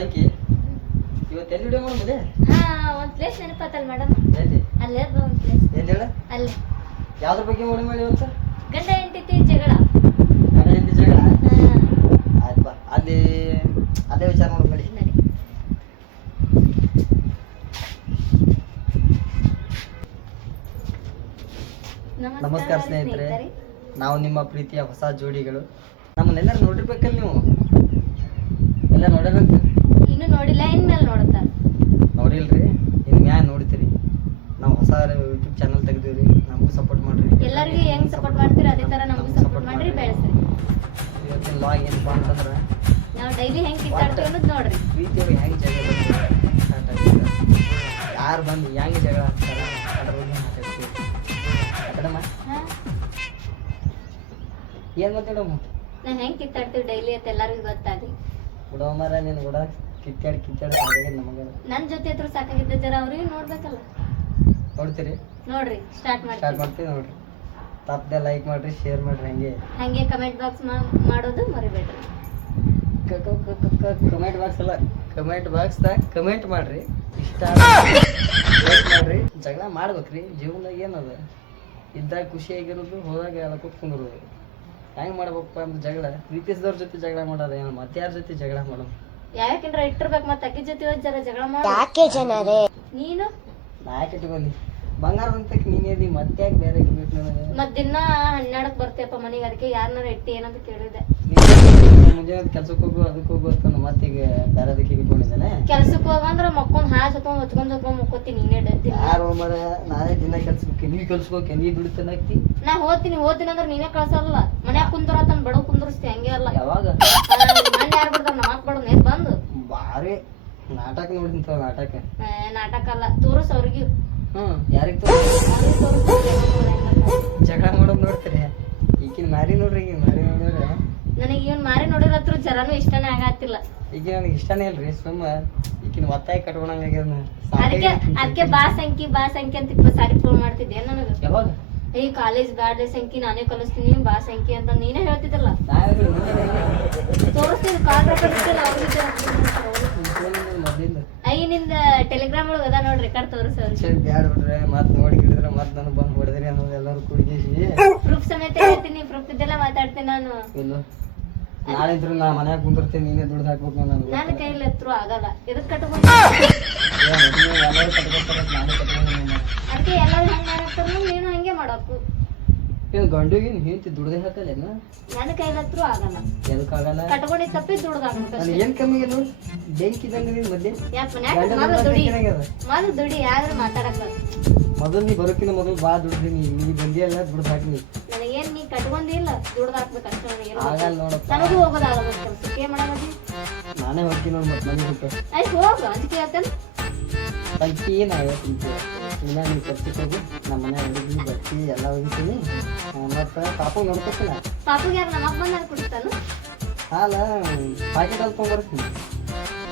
ಸಂಖ್ಯೆ ಇವತ್ತು ಎಲ್ಲಿ ವಿಡಿಯೋ ಮಾಡೋದು ಹಾ ಒಂದು ಪ್ಲೇಸ್ ನೆನಪಾತಲ್ಲ ಮೇಡಮ್. ಎಲ್ಲಿ? ಅಲ್ಲೇ ಒಂದು ಪ್ಲೇಸ್ ಎಲ್ಲಿ ಹೇಳ? ಅಲ್ಲಿ. ಯಾವ್ದ್ರ ಬಗ್ಗೆ ಮಾಡಿ ಮಾಡಿ ಇವತ್ತು? ಗಂಡ ಹೆಂಡತಿ ಜಗಳ. ಗಂಡ ಹೆಂಡತಿ ಜಗಳ? ಆಯ್ತು ಬಾ. ಅಲ್ಲಿ ಅದೇ ವಿಚಾರ ಮಾಡೋಣ ಮಾಡಿ. ನಮಸ್ಕಾರ ಸ್ನೇಹಿತರೆ. ನಾವು ನಿಮ್ಮ ಪ್ರೀತಿಯ ಹೊಸ ಜೋಡಿಗಳು. ನಮ್ಮನ್ನೆಲ್ಲರೂ ನೋಡಿರ್ಬೇಕಲ್ಲ ನೀವು? ಎಲ್ಲ ನೋಡ್ಯಾರಂತ ಇನ್ನು ನೋಡಿಲ್ಲ ಇನ್ಮೇಲೆ ನೋಡಿಲ್ಲ ನೋಡಿಲ್ರಿ ಇನ್ ಮ್ಯಾನ್ ನೋಡ್ತೀರಿ. ನಾವು ಹೊಸ ಯೂಟ್ಯೂಬ್ ಚಾನಲ್ ತೆಗ್ದೀವಿ ನಮಗೂ ಸಪೋರ್ಟ್ ಮಾಡ್ರಿ. ಎಲ್ಲರಿಗೂ ಹೆಂಗ್ ಸಪೋರ್ಟ್ ಮಾಡ್ತೀರಿ ಅದೇ ತರ ನಮಗೂ ಸಪೋರ್ಟ್ ಮಾಡ್ರಿ ಬೆಳೆಸ್ರಿ. ಇವತ್ತಿನ ಲಾಗ್ ಏನಪ್ಪ ಅಂತಂದ್ರೆ ನಾವು ಡೈಲಿ ಹೆಂಗ್ ಕಿತ್ತಾಡ್ತೀವಿ ಅನ್ನೋದು ನೋಡ್ರಿ. ಪ್ರೀತಿಯವ್ರು ಹೆಂಗೆ ಜಗಳ ಯಾರು ಬಂದು ಹೆಂಗೆ ಜಗಳ ಆಗ್ತಾರ ಅದ್ರ ಬಗ್ಗೆ ಮಾತಾಡ್ತೀವಿ. ಮಾತಾಡಮ್ಮ ಹಾ? ಏನು ಮಾತಾಡಮ್ಮ? ನಾ ಹೆಂಗ್ ಕಿತ್ತಾಡ್ತೀವಿ ಡೈಲಿ ಅಂತ ಎಲ್ಲರಿಗೂ ಗೊತ್ತಾಗ್ಲಿ. ಬಿಡೋ ಮರ ನೀನು ಕೂಡ ಕಿತ್ತಾಡಿ ಕಿತ್ತಾಡಿ ಸಾಕಾಗಿದೆ ನಮಗೆ ನನ್ನ ಜೊತೆ ಹತ್ರ ಸಾಕಾಗಿದ್ದ ಜರ ಅವ್ರಿಗೆ ನೋಡ್ಬೇಕಲ್ಲ. ನೋಡ್ತೀರಿ? ನೋಡ್ರಿ ಸ್ಟಾರ್ಟ್ ಸ್ಟಾರ್ಟ್ ಮಾಡ್ತೀವಿ ಮಾಡ್ತೀವಿ ನೋಡ್ರಿ. ತಪ್ಪದೆ ಲೈಕ್ ಮಾಡ್ರಿ ಶೇರ್ ಮಾಡ್ರಿ ಹಂಗೆ. ಹಂಗೆ ಕಮೆಂಟ್ ಬಾಕ್ಸ್ ಮಾಡೋದು ಮರಿಬೇಡ್ರಿ. ಕಮೆಂಟ್ ಬಾಕ್ಸ್ ಅಲ್ಲ. ಕಮೆಂಟ್ ಬಾಕ್ಸ್ದಾಗ ಕಮೆಂಟ್ ಮಾಡ್ರಿ. ಇಷ್ಟ ಮಾಡ್ರಿ. ಜಗಳ ಮಾಡ್ಬೇಕ್ರಿ. ಜೀವನದಾಗ ಏನದ? ಇದ್ದಾಗ ಖುಷಿಯಾಗಿರೋದು ಹೋದಾಗ ಎಲ್ಲ ಕುತ್ಕೊಂಡಿರೋದು. ಹೆಂಗೆ ಮಾಡ್ಬೇಕಪ್ಪ ಅಂದ್ರೆ ಜಗಳ. ಪ್ರೀತಿಸಿದವ್ರ ಜೊತೆ ಜಗಳ ಮಾಡೋದು ಏನು? ಮತ್ತೆ ಯಾರ ಜೊತೆ ಜಗಳ ಮಾಡೋದು? ಯಾವ್ಯಾಕಿಂದ್ರ ಇಟ್ಟಿರ್ಬೇಕು ಮತ್ತೆ ಅಕ್ಕಿ ಜೊತೆ ಹೋಗಿ ಜರ ಜಗಳ ಮಾಡಿ. ನೀನು? ನಾ ಇಟ್ಕೊಂಡಿ ಬಂಗಾರ ಅಂತ ನೀನೇದಿ ಮತ್ತೆ ಯಾಕೆ ಬೇರೆ ಇಟ್ಬೇಕು ನನಗೆ? ಮತ್ ದಿನ ಹನ್ನೆರಡಕ್ ಬರ್ತೀಯಪ್ಪ ಮನೆಗೆ ಅದಕ್ಕೆ ಯಾರನ್ನಾರ ಇಟ್ಟಿ ಏನಂತ ಕೇಳಿದೆ. ನೀನು ಮುಂಜಾನೆ ಕೆಲ್ಸಕ್ಕೆ ಹೋಗು ಅದಕ್ಕೆ ಹೋಗು ಅಂತ ಮತ್ತೆ ಈಗ ಬೇರೆದಕ್ಕೆ ಇಟ್ಕೊಂಡಿದ್ದಾನೆ. ಕೆಲ್ಸಕ್ಕೆ ಹೋಗಂದ್ರ ಮಕ್ಕೊಂದ್ ಹಾಸ್ ಹೊತ್ಕೊಂಡ್ ಹೊಚ್ಕೊಂಡ್ ಹೊತ್ಕೊಂಡ್ ಮುಕ್ಕೋತೀನಿ ನೀನೇ ಡದ್ದಿ ಯಾರು ಮರ ನಾನೇ ದಿನ ಕೆಲ್ಸಕ್ಕೆ ನೀ ಕೆಲ್ಸಕ್ಕೆ ನೀ ದುಡಿತಾನ ಹಾಕ್ತಿ ನಾ ಹೋಗ್ತೀನಿ ಹೋಗ್ತೀನಿ ಅಂದ್ರೆ ನೀನೇ ಕಳ್ಸಲ್ಲ. ಮನ್ಯಾಗ ಕುಂದ್ರ ತನ್ನ ಬಡವ್ ಕುಂದ್ರಸ್ತಿ ಹಂಗೆ ಅಲ್ಲ. ಯಾವಾಗ ಮನೆ ಯಾರು ಬಿಡ್ತಾರ ನಮ್ಮ ಅಕ್ಕ ಬಡವ್ ನೇತ್ ಬಂದು? ಬಾರಿ ನಾಟಕ ನೋಡಿಂತ ನಾಟಕ. ನಾಟಕ ಅಲ್ಲ ತೋರಿಸ್ ಅವ್ರಿಗೆ. ಹ್ಮ್ ಯಾರಿಗೆ ಜಗಳ ಮಾಡೋದು ನೋಡ್ತೀರಿ. ಈಗಿನ ಮಾರಿ ನೋಡ್ರಿ ಈಗಿನ ಮಾರಿ ನೋಡಿದ್ರೆ. ನನಗೆ ಇವನ್ ಮಾರಿ ನೋಡಿರತ್ರ ಜರಾನು ಇಷ್ಟನೇ ಆಗತ್ತಿಲ್ಲ. ಈಗ ನನಗೆ ಇಷ್ಟನೇ ಇಲ್ರಿ ಸುಮ್ಮ ಈಗಿನ ಒತ್ತಾಯ ಕಟ್ಕೊಂಡಂಗ ಅದಕ್ಕೆ ಅದಕ್ಕೆ ಬಾ ಸಂಖ್ಯೆ ಬಾ ಸಂಖ್ಯೆ ಅಂತ ಇಪ್ಪ ಸಾರಿ ಫೋನ್ ಮಾಡ್ತಿದ್ದೆ. ನನಗ ಈ ಕಾಲೇಜ್ ಬ್ಯಾಡ್ಲೆ ಸಂಖ್ಯೆ ನಾನೇ ಕಲಿಸ್ತೀನಿ ಬಾ ಸಂಖ್ಯೆ ಅಂತ ನೀನೇ ಹೇಳ್ತಿದ್ದಲ್ಲ ತೋರಿಸ್ತೀನಿ ಕಾಲ್ ಐ ನಿಂದ ಟೆಲಿಗ್ರಾಮ್ ಒಳಗೆ ಅದ ನೋಡ್ರಿ ರೆಕಾರ್ಡ್ ತೋರಿಸೋರು ಸರಿ ಬ್ಯಾಡ ಬಿಡ್ರೆ ಮತ್ ನೋಡಿ ಹಿಡಿದ್ರೆ ಮತ್ ನನಗೆ ಬಂದು ಹೊಡೆದ್ರಿ ಅನ್ನೋದು ಎಲ್ಲರೂ ಕುಡಿಗೇಸಿ ಪ್ರೂಫ್ ಸಮೇತ ಹೇಳ್ತೀನಿ ಪ್ರೂಫ್ ಇದೆಲ್ಲ ಮಾತಾಡ್ತೀನಿ ನಾನು. ಇಲ್ಲ. ನಾಳಿದ್ರು ನಾ ಮನ್ಯಾಗ ಕುಂದಿರ್ತೀನಿ ನೀನೇ ದುಡ್ಡು ಹಾಕ್ಬೇಕು ನಾನು ನನ್ನ ಕೈಲಿ ಹತ್ರು ಆಗಲ್ಲ. ಎದಕ್ಕೆ ಕಟ್ಕೊಂಡು ಅದಕ್ಕೆ ಎಲ್ಲರೂ ಹೆಂಗ್ ಮಾಡಾಕ್ತಾರ ನೀನು ಹಂಗೆ ಮಾಡಾಕು ಏನು ಗಂಡುಗೆ ಹೆಂಡತಿ ದುಡ್ದೇ ಹಾಕಲ್ಲೇನ? ನನ್ನ ಕೈಲಿ ಹತ್ರು ಆಗಲ್ಲ. ಎದಕ್ಕಾಗಲ್ಲ? ಕಟ್ಕೊಂಡಿ ತಪ್ಪಿ ದುಡ್ದಾಗ್ಬೇಕು ನಾನು ಏನ್ ಕಮ್ಮಿ ಇಲ್ಲ ನೋಡಿ ಬೆಂಕಿ ಇದ್ದಂಗೆ ನೀನು ಮಧ್ಯೆ ಯಾಕೆ ಮನ್ಯಾಗ ಮೊದಲು ದುಡಿ. ಮೊದಲು ದುಡಿ ಯಾರು ಮಾತಾಡಕ್ಕ ಮೊದಲು ನೀ ಬರೋಕಿನ ಮೊದಲು ಬಾ ದುಡ್ದೀನಿ ನೀ ಬಂದಿಯಲ್ಲ ದುಡ್ದು ಹಾಕಿ ನನಗೇನ್ ನೀ ಕಟ್ಕೊಂಡಿಲ್ಲ ದುಡ್ದು ಹಾಕ್ಬೇಕು ಅಷ್ಟೇ ಆಗಲ್ಲ ನೋಡಪ್ಪ. ನನಗೂ ಹೋಗೋದಾಗಲ್ಲ ಕೆಲ್ಸಕ್ಕೆ ಏನ್ ಮಾಡೋದಿ ನಾನೇ ಹೋಗ್ತೀನಿ ನೋಡಿ ಮತ್ತೆ ಮನೆ ಆಯ್ತು ಹೋಗು ಅದಕ್ಕೆ ಹೇಳ್ತೇನೆ ತಂಕಿ ನಾವು ಹೇಳ್ತೀನಿ ಇಲ್ಲ ಹೋಗು ನಮ್ಮ ಮನೆ ಅಡಿಗೆ ಬಟ್ಟಿ ಎಲ್ಲ ಹೋಗಿದ್ದೀನಿ. ಮತ್ತು ಪಾಪು ನೋಡ್ಕೊತೀನಿ ಪಾಪುಗೆ ಯಾರು ನಮ್ಮ ಅಪ್ಪ ಬಂದಾಗ ಕುಡಿತಾನು ಹಾಲ ಪಾಕೆಟ್ ಅಲ್ಲಿ ತೊಗೊಂಬರ್ತೀನಿ.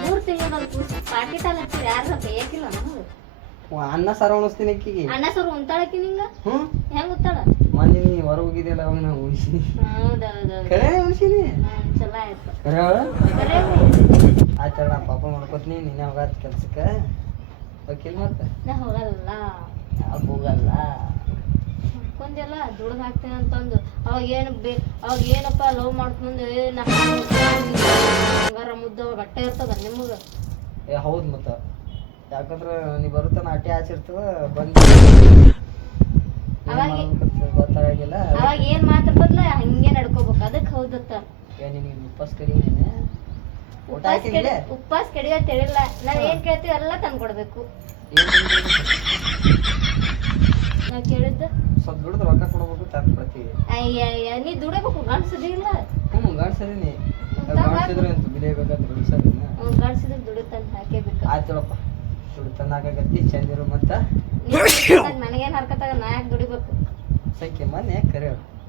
ಮೂರ್ ತಿಂಗಳು ಪ್ಯಾಕೆಟ್ ಅಲ್ಲಿ ಯಾರ ಬೇಕಿಲ್ಲ ನಮಗೆ. ಅನ್ನ ಸಾರು ಉಣಿಸ್ತೀನಿ ಅಕ್ಕಿಗೆ. ಅಣ್ಣ ಸರ್ ಉಂತಾಳಕಿ ನಿಂಗ? ಹೆಂಗ್ ಉತ್ತಾಳ ಮೊನ್ನೆ ನೀ ಹೊರ ಹೋಗಿದ್ಯಲ್ಲ ಅವಾಗ ನಾವು ಉಣಿಸಿನಿ. ಕರೆ ಉಣಿಸಿನಿ. ಚಲೋ ಆಯ್ತು. ಕರೆ ಬರೇ ಆಯ್ತು ನಾ ಪಾಪ ಮಾಡ್ಕೊತೀನಿ ನೀನೇ ಹೋಗಾತ ಕೆಲ್ಸಕ್ಕೆ. ಓಕೆ ಮತ್ತೆ? ನಾ ಹೋಗಲ್ಲ. ಹೋಗಲ್ಲ. ಕೊಂದೆಲ್ಲ ದುಡ್ದು ಹಾಕ್ತೇನೆ ಅಂತಂದು. ಅವಾಗ ಏನು ಬೇ ಅವಾಗ ಏನಪ್ಪ ಲವ್ ಮಾಡ್ಕೊಂಡು ನಾ ಹಂಗಾರ ಮುದ್ದ ಬಟ್ಟೆ ಇರ್ತದ ನಿಮಗ? ಏ ಹೌದು ಮತ್ತೆ. ಯಾಕಂದ್ರೆ ನೀ ಬರುತ್ತಾನ ಅಟ್ಟೆ ಆಚಿರ್ತದ ಬಂದು ಅವಾಗ- ಗೊತ್ತಾಗಿಲ್ಲ ಅವಾಗ ಏನ್ ಮಾತಾಡ್ಬದ್ಲ ಹಂಗೆ ನಡ್ಕೋಬೇಕು. ಅದಕ್ಕೆ ಹೌದತ್ತ. ಏ ಉಪವಾಸ ನೀನೆ ಊಟ ಉಪ್ಪಾಸ್ ಹಾಕಿಲ್ಲ ಕೆಡಿ ತಿಳಿಲ್ಲ ನಾವ್ ಏನ್ ಕೇಳ್ತೀವಿ ಎಲ್ಲ ತಂದು ಕೊಡ್ಬೇಕು ನಾವ್ ಕೇಳಿದ್ದು ಸ್ವಲ್ಪ ದುಡ್ದು ರೊಕ್ಕ ಕೊಡ್ಬೇಕು ತಂದು ಕೊಡ್ತೀವಿ ಅಯ್ಯಯ್ಯ ನೀ ದುಡಬೇಕು ಗಂಡ್ಸದಿ ಇಲ್ಲ. ಹ್ಞೂ ಗಾಡ್ಸದೀನಿ. ಗಾಡ್ಸಿದ್ರೆ ಅಂತ ಬಿಲಿ ಬೇಕಾದ್ರೆ ದುಡ್ಸೋದಿನ ಗಂಡ್ಸದಿದ್ ದುಡಿತಂತ ಹಾಕೇಬೇಕು ಆಯ್ತಳಪ್ಪ ದುಡ್ಡು ತಂದು ಹಾಕಕತ್ತಿ ಚಂದಿರು ಮತ್ತು. ನನಗೇನ್ ಹರ್ಕತ್ತಾಗ ನಾ ಯಾಕೆ ದುಡಿಬೇಕು? ಸಂಖ್ಯೆ ಮನೆ ಕರೆ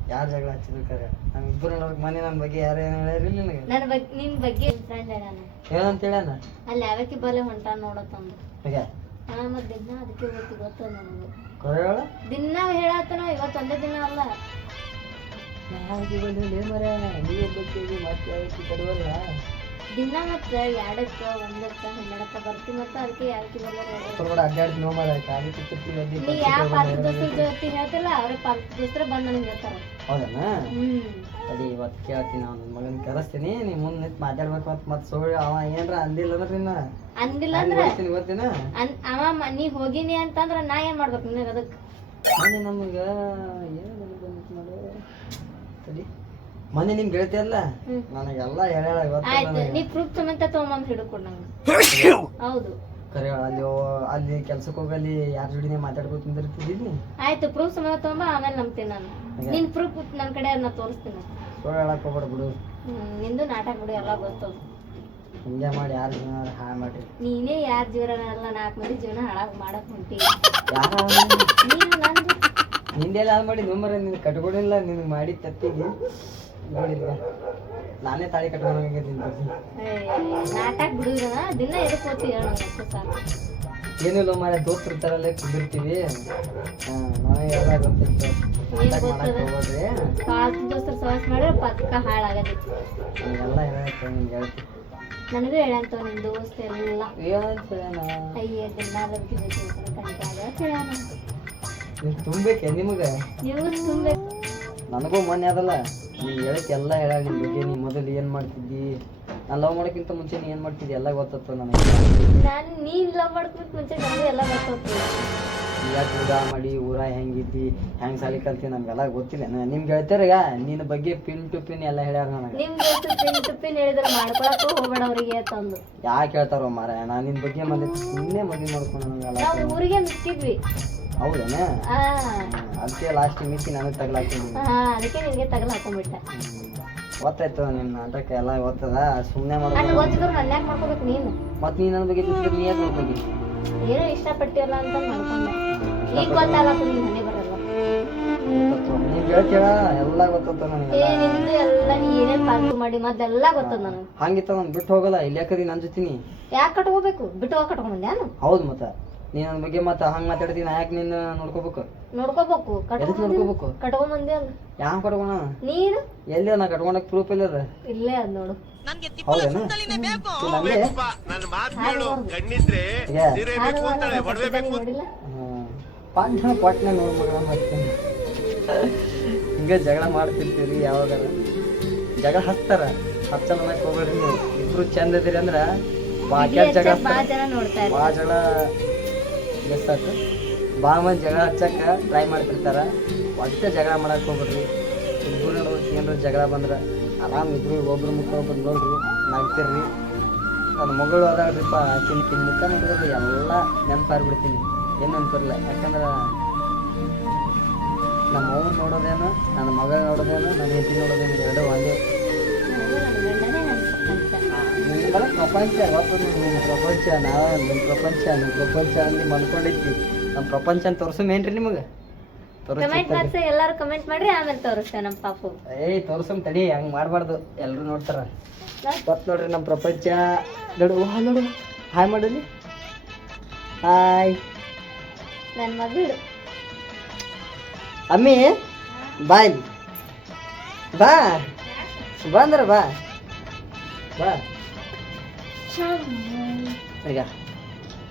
ಯಾರು ಜಗಳ ಹಚ್ಚಿದ್ರು ಕರೆ ನಮ್ಮಿಬ್ಬರು ನೋಡಕ್ ಮನೆ ನನ್ನ ಬಗ್ಗೆ ಯಾರು ಏನು ಹೇಳಿರಲಿಲ್ಲ ನಿನಗೆ. ನನ್ನ ಬಗ್ಗೆ ನಿನ್ ಬಗ್ಗೆ ಫ್ರೆಂಡ್ ಏನಂತ ಅಲ್ಲಿ ಯಾವಕ್ಕೆ ಬಲೆ ಹೊಂಟ ನೋಡತ್ತಂದು ಹೇಗೆ? ಹಾ ಮತ್ ದಿನ ಅದಕ್ಕೆ ಗೊತ್ತು ಗೊತ್ತ ನನಗೆ ಕರೆ ದಿನ ಹೇಳತ್ತನ ಇವತ್ತು ಒಂದೇ ದಿನ ಅಲ್ಲ. ಬಂದಿಲ್ಲ ಮರ ನೀ ಒಬ್ಬಕ್ಕೆ ಮತ್ತೆ ಕಡುವಲ್ಲ ದಿನ ಮತ್ತೆ ಎರಡಕ್ಕ ಒಂದಕ್ಕೆ ಹನ್ನೆರಡಕ್ಕ ಬರ್ತಿ ಮತ್ತ ಅದಕ್ಕೆ ಯಾಕೆ ಬರೋರು ಕೂಡ ಅಡ್ಡಾಡ್ತೀನಿ ನೋ ಮಾಡ ಖಾಲಿ ಚಿಕ್ಕ ಅಲ್ಲಿ ನೀ ಯಾವ ಪಾರ್ಟಿ ದೋಸ್ತರ ಜೊತೆ ಹೇಳ್ತಿಲ್ಲ ಅವ್ರ ಪಾರ್ಟಿ ದೋಸ್ತರ ಬಂದು ನನಗೆ ಹೇಳ್ತಾರ. ಹೌದಣ್ಣ ಅಡಿ ಇವತ್ತು ಕೇಳ್ತೀನಿ ಅವ್ನ ಮಗನ ಕರೆಸ್ತೀನಿ ನೀ ಮುಂದೆ ನಿಂತು ಮಾತಾಡ್ಬೇಕು ಅಂತ ಮತ್ತೆ ಸುಳ್ಳು ಅವ ಏನ್ರ ಅಂದಿಲ್ಲ ಅಂದ್ರೆ ನಿನ್ನ? ಅಂದಿಲ್ಲ ಅಂದ್ರೆ ಅನ್ ಅವ ನೀ ಹೋಗಿನಿ ಅಂತಂದ್ರ ನಾ ಏನ್ ಮಾಡ್ಬೇಕು ನಿನಗ ಅದಕ್ಕೆ ನಮಗ ಏನು ಮೊನ್ನೆ ನಿಮ್ ಗೆಳತಿ ಅಲ್ಲ? ಹ್ಮ್. ನನಗೆಲ್ಲ ಹೇಳ್ಯಾಳ ಆಯ್ತು ಪ್ರೂಫ್ ಸಮೇತ ತಗೊಂಬಂದ್ ಹಿಡ್ಕೊಡ್ ನಂಗೆ. ಹೌದು. ಕರೆ ಅಲ್ಲಿ ಹೋ- ಅಲ್ಲಿ ಕೆಲ್ಸಕ್ಕೆ ಹೋಗಲ್ಲಿ ಯಾರ ಜೋಡಿನೇ ಮಾತಾಡ್ಕೋ ನಿಂದಿರ್ತಿದ್ದೀನಿ ಆಯ್ತು ಪ್ರೂಫ್ ಸಮೇತ ತಗೊಂಬ ಆಮೇಲೆ ನಂಬ್ತೀನಿ ನಾನು. ಹಾಗೆ. ನಿನ್ ಪ್ರೂಫ್ ನನ್ ಕಡೆ ಅದನ್ನ ತೋರಿಸ್ತೀನಿ. ಸುಳ್ಳು ಹೇಳಕ್ ಹೋಗ್ಬೇಡ ಬಿಡು. ಹ್ಮ್, ನಿಂದು ನಾಟಕ ಬಿಡು ಎಲ್ಲ ಗೊತ್ತು ಹಿಂಗೆ ಮಾಡಿ ಯಾರ ಜೀವನ ಹಾಳು ಮಾಡಿ. ನೀನೇ ಯಾರ ಜೀವನ ಎಲ್ಲ ನಾಲ್ಕು ಮಂದಿ ಜೀವನ ಹಾಳಾಗ್ ಮಾಡಕ್ ಹೊಂಟಿ ಯಾರ ನೀನು ನಂದು. ನಿಂದೆಲ್ಲ ಹಾಳು ಮಾಡಿ ನಂಬರ ನಿನ್ ಕಟ್ಕೊಂಡಿಲ್ಲ ನಿನಗೆ ಮಾಡಿ ತಪ್ಪಿಗೆ ನೋಡಿಲ್ಲ. ನಾನೇ ತಾಳಿ ಕಟ್ಕೊಂಡಂಗೆ ಏ, ನಾಟಕ ದಿನ ಎದಕ್ ಹೋಗ್ತಿ ಹೇಳ ಅಷ್ಟೇ ಸಾಕು ಏನಿಲ್ಲ ಮಾರ ದೋಸ್ತರು ಇರ್ತಾರಲ್ಲೇ ಕುದಿರ್ತೀವಿ. ನಾವೇ ಸವಾಸ ಮಾಡಿದ್ರೆ ಪಕ್ಕ ಎಲ್ಲ ಹೇಳಕ್ಕೆ ನಿಮ್ಗೆ ಹೇಳ್ತೀನಿ ನನಗೂ ಹೇಳಂತ ದೋಸ್ತ ಎಲ್ಲ. ಅಯ್ಯ ತುಂಬಬೇಕೆ ನಿಮಗೆ? ನಿಮಗೂ ತುಂಬೆ ನನಗೂ ಮೊನ್ನೆ ಅದಲ್ಲ ನೀ ಹೇಳಕ್ಕೆ ಎಲ್ಲ ಹೇಳಾಗ ನಿನ್ ಬಗ್ಗೆ ನೀ ಮೊದಲು ಏನು ಮಾಡ್ತಿದ್ದಿ? ನಾನು ಲವ್ ಮಾಡೋಕ್ಕಿಂತ ಮುಂಚೆ ನೀ ಏನು ಮಾಡ್ತಿದ್ದಿ? ಎಲ್ಲ ಗೊತ್ತತ್ತು ನನಗೆ? ನಾನು ನೀನು ಲವ್ ಮಾಡ್ಕೊಂಡ್ ಮುಂಚೆ ನನಗೆ ಎಲ್ಲ ಗೊತ್ತಾಗ್ತದೆ ಯಾಕೆ ಊಟ ಮಾಡಿ ಊರ ಹೆಂಗಿದ್ದಿ? ಹೆಂಗ್ ಸಾಲಿ ಕಲ್ತಿ? ನಮ್ಗೆಲ್ಲ ಗೊತ್ತಿಲ್ಲ. ನಿಮ್ ಗೆಳತಿಯರ್ಗ ನಿನ್ನ ಬಗ್ಗೆ ಪಿನ್ ಟು ಪಿನ್ ಎಲ್ಲ ಹೇಳ್ಯಾರ ನನಗೆ. ನಿಮ್ ದೋಸ್ತ ಪಿನ್ ಟು ಪಿನ್ ಹೇಳಿದ್ರೆ ಮಾಡ್ಕೊಳಕ್ಕೂ ಹೋಗ್ಬೇಡ ಅವ್ರಿಗೆ ತಂದು ಯಾಕೆ ಹೇಳ್ತಾರೋ ಮಾರ ನಾನು ನಿನ್ ಬಗ್ಗೆ ಮತ್ತೆ ಸುಮ್ಮನೆ ಮದುವೆ ಮಾಡ್ಕೊಂಡು ನಾವು ಊರಿಗೆ ಮಿಕ್ಕಿದ್ವಿ ಹೌದೇನ? ಅದಕ್ಕೆ ಲಾಸ್ಟ್ ಮಿಕ್ಕಿ ನನಗೆ ತಗ್ಲಾಕಿದ್ದೀನಿ ಅದಕ್ಕೆ ನಿನಗೆ ತಗಲ್ ಹಾಕೊಂಡ್ಬಿಟ್ಟೆ ಗೊತ್ತಾಯ್ತು ನಿಮ್ಮ ನಾಟಕ ಎಲ್ಲ ಗೊತ್ತದ ಸುಮ್ಮನೆ ನನ್ನ ಯಾಕೆ ಮಾಡ್ಕೋಬೇಕು ನೀನು. ಮತ್ತೆ ನೀನು ನನ್ನ ಬಗ್ಗೆ ನೀ ಯಾಕೆ ಏನೋ ಇಷ್ಟಪಟ್ಟಿಯಲ್ಲ ಅಂತ ಮಾಡ್ಕೊಂಡೆ. ಈಗ ಗೊತ್ತಾಗತ್ತ ನಿನ್ ಹಣೆ ಬರಲ್ಲ ನೀವ್ ಹೇಳ್ತೀರ ಎಲ್ಲ ನನಗೆ ನಿಂದು ಎಲ್ಲ ನೀ ಏನೇನು ಪಾಲ್ತು ಮಾಡಿ ಗೊತ್ತದ ನನಗೆ. ಹಂಗಿತ್ತ ನಾನು ಬಿಟ್ಟು ಹೋಗಲ್ಲ ಇಲ್ಲಿ ಯಾಕದಿ ನನ್ನ ಜೊತಿನಿ? ಯಾಕೆ ಕಟ್ಕೋಬೇಕು? ಬಿಟ್ಟು ಹೋಗಿ ಕಟ್ಕೊಂಡ್ಯಾನು ಹೌದು ಮತ್ತ. ನೀ ನನ್ನ ಬಗ್ಗೆ ಮತ್ತೆ ಹಂಗ ಮಾತಾಡ್ತೀನಿ ನಾ ಯಾಕೆ ನಿನ್ನ ನೋಡ್ಕೋಬೇಕು? ನೋಡ್ಕೋಬೇಕು ಎದಕ್ಕೆ ನೋಡ್ಕೋಬೇಕು? ಕಟ್ಕೊಂಬಂದಿ ಅಲ್ಲ. ಯಾವ ಕಟ್ಕೋಣ? ನೀನು? ಎಲ್ಲಿ ನಾ ಕಟ್ಕೊಂಡಕ್ ಪ್ರೂಫ್ ಇಲ್ಲ ಅದ. ಇಲ್ಲೇ ಅದ್ ನೋಡು. ಹೌದೇನ? ಬೇಕು. ನೋಡಿಲ್ಲ? ಪಾಟ್ನ ಪಾಟ್ನ ನೋಡ್ ಮಗಳ ಮತ್ತೆ. ಹಿಂಗ ಜಗಳ ಮಾಡ್ತಿರ್ತೀರಿ ಯಾವಾಗಾರ ಜಗಳ ಹಚ್ತಾರ. ಹಚ್ಚಲ್ಲ ಅನ್ನಕ್ ಹೋಗ್ಬೇಡ್ರಿ ನೀವು. ಇಬ್ರು ಚಂದ ಇದೀರಿ ಅಂದ್ರ ಬಾಕ್ಯಾಟ್ ಜಗಳ ಬಾಳ ಜಗಳ ಆತು ಭಾಳ ಮಂದಿ ಜಗಳ ಹಚ್ಚಕ್ಕೆ ಟ್ರೈ ಮಾಡ್ತಿರ್ತಾರೆ. ಒಟ್ಟು ಜಗಳ ಮಾಡಕ್ಕೆ ಹೋಗ್ಬಿಡ್ರಿ. ಇಬ್ಬರು ನಡುವೆ ಏನಾರ ಜಗಳ ಬಂದ್ರೆ. ಆರಾಮ್ ಇದ್ರು, ಒಬ್ರು ಮುಖ ಒಬ್ರು ನೋಡ್ರಿ, ನಗ್ತಿರ್ರಿ. ನನ್ನ ಮಗಳು ಅದಾಳ್ರಿಪ್ಪ, ಆಕಿನ ಕಿನ್ ಮುಖ ನೋಡಿದ್ರೆ ಎಲ್ಲ ನೆನಪಾಗ್ಬಿಡ್ತೀನಿ. ಏನು ನೆನಪಿರಲ್ಲ ಯಾಕಂದ್ರೆ ನಮ್ಮ ಅವ್ನು ನೋಡೋದೇನು ನನ್ನ ಮಗ ನೋಡೋದೇನು ನನ್ನ ಹೆಂಡತಿ ನೋಡೋದೇನು ಎರಡು ಒಂದೇ. ಪ್ರಪಂಚ ನಿಮ್ಮ ಪ್ರಪಂಚ ನಾವ ನಿಮ್ಮ ಪ್ರಪಂಚ ನಿಮ್ಮ ಪ್ರಪಂಚ ಅಲ್ಲಿ ಮಲ್ಕೊಂಡಿದ್ವಿ. ನಮ್ಮ ಪ್ರಪಂಚ ಅಂತ ತೋರ್ಸಮೇನ್ರಿ ನಿಮಗೆ? ಕಮೆಂಟ್ ಮಾಡ್ಸಿ ಎಲ್ಲಾರು ಕಮೆಂಟ್ ಮಾಡ್ರಿ ಆಮೇಲೆ ತೋರಿಸ್ತೇವೆ ನಮ್ಮ ಪಾಪು. ಏಯ್ ತೋರ್ಸಮ್ ತಡಿ ಹಂಗೆ ಮಾಡಬಾರ್ದು. ಎಲ್ಲರೂ ನೋಡ್ತಾರ. ಗೊತ್ತು ನೋಡ್ರಿ ನಮ್ಮ ಪ್ರಪಂಚ. ನೋಡು ಹಾ ನೋಡು. ಹಾಯ್ ಮಾಡಲಿ. ಹಾಯ್ ನನ್ನ ಮಗಳು. ಅಮ್ಮಿ ಬಾಯ್ ಬಾ. ಬಂದ್ರ ಬಾ. ಬಾ. ಈಗ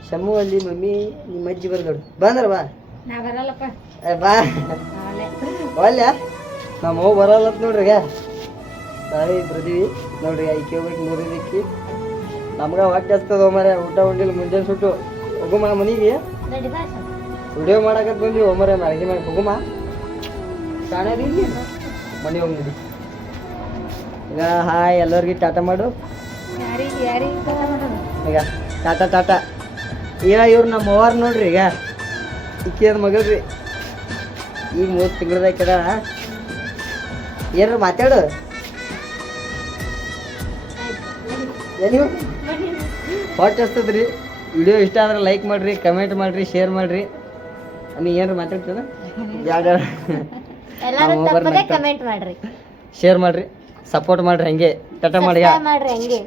ಶಮ್ಮು ಅಲ್ಲಿ ಮಮ್ಮಿ ನಿಮ್ಮ ಅಜ್ಜಿ ನೋಡು ಬಂದ್ರ ಬಾ ನಾ ಬರಲ್ಲಪ್ಪ. ಬಾ. ಒಲ್ಯ ನಮ್ಮ ಅವ್ವ ಬರಲ್ಲ ನೋಡ್ರಿ ಈಗ. ತಾಯಿ ಬರ್ದೀವಿ ನೋಡ್ರಿ ಐಕೆ ಹೋಗಿ ಮೂರಿದಕ್ಕಿ ನಮ್ಗೆ ಹೊಟ್ಟೆ ಹಸ್ತದ ಮರ ಊಟ ಉಂಡಿಲ್ಲ ಮುಂಜಾನೆ ಸುಟ್ಟು. ಹೋಗುಮ ಮನೆಗೆ. ವಿಡಿಯೋ ಮಾಡಕತ್ ಬಂದ್ವಿ ಒಮ್ಮರೆ ಅಡುಗೆ ಮಾಡಿ ಹೋಗುಮ. ಕಾಣದಿ ಮನೆ ಹೋಗಿ ಈಗ ಹಾಯ್ ಎಲ್ಲರಿಗೆ ಟಾಟಾ ಮಾಡು. ಈಗ ಟಾಟಾ ಟಾಟಾ ಈಗ ಇವ್ರು ನಮ್ಮ ಅವ್ವಾರ ನೋಡ್ರಿ ಈಗ. ಇಕ್ಕಿ ಅದ ಮಗಳ್ರಿ. ಈಗ ಮೂರು ತಿಂಗಳದಾಗ ಏನ್ರ ಏನಾರ ಮಾತಾಡು. ಎಲ್ಲಿ? ಹೊಟ್ಟೆ ಹಸ್ತದ್ರಿ ವಿಡಿಯೋ ಇಷ್ಟ ಆದ್ರೆ ಲೈಕ್ ಮಾಡ್ರಿ ಕಮೆಂಟ್ ಮಾಡ್ರಿ ಶೇರ್ ಮಾಡ್ರಿ. ನೀ ಏನ್ರ ಮಾತಾಡ್ತದ. ಕಮೆಂಟ್ ಮಾಡ್ರಿ. ಶೇರ್ ಮಾಡ್ರಿ ಸಪೋರ್ಟ್ ಮಾಡ್ರಿ ಹಂಗೆ. ಟಾಟಾ ಮಾಡಿ ಮಾಡ್ರಿ ಹಂಗೆ.